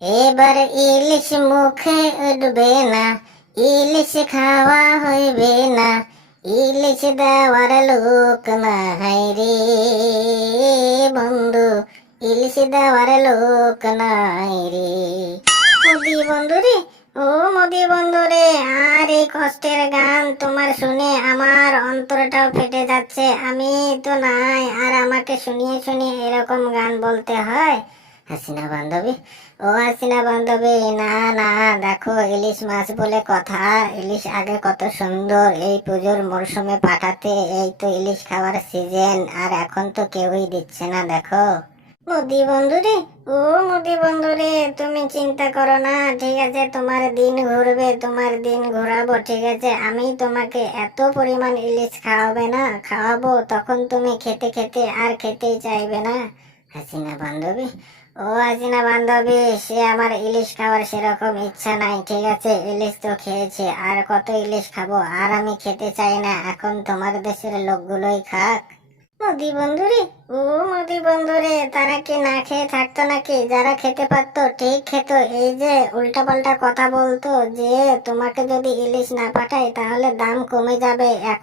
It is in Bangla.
এবার ইলিশ মুখে উঠবে না, ইলিশ খাওয়া হইবে না, ইলিশ দেওয়ার লোক নাই রে বন্ধু, ইলিশ দেওয়ার লোক নাই রে। মোদি বন্ধু রে, ও মোদি বন্ধু রে, আর এই কষ্টের গান তোমার শুনে আমার অন্তরটাও ফেটে যাচ্ছে, আমি তো নাই, আর আমাকে শুনিয়ে শুনিয়ে এরকম গান বলতে হয়। হাসিনা বান্ধবী? ও হাসিনা বান্ধবী, না না, দেখো ইলিশ মাছ বলে কথা। ইলিশ আগে কত সুন্দর, এই পুজোর মরশুমে পাঠাতে। এই তো ইলিশ খাওয়ার সিজন আর এখন তো কেউই দিচ্ছে না, দেখো। মোদি বন্ধু রে ও মোদি বন্ধু রে তুমি চিন্তা করো না, ঠিক আছে, তোমার দিন ঘুরবে, তোমার দিন ঘোরাবো, ঠিক আছে। আমি তোমাকে এত পরিমাণ ইলিশ খাওয়াবে না, খাওয়াবো, তখন তুমি খেতে খেতে আর খেতেই চাইবে না। হাসিনা বান্ধবী? ও হাসিনা বান্ধবী, সে আমার ইলিশ খাওয়ার সেরকম ইচ্ছা নাই, ঠিক আছে? ইলিশ তো খেয়েছে, আর কত ইলিশ খাব? আর আমি খেতে চাই না, এখন তোমার দেশের লোকগুলোই খাক। মোদি বন্ধুরে, ও মোদি বন্ধুরে, তারা কি না খেয়ে থাকতো নাকি? যারা খেতে পারতো, ঠিক খেত। এই যে উল্টা পাল্টা কথা বলতো যে, তোমাকে যদি ইলিশ না পাঠাই তাহলে দাম কমে যাবে। এখন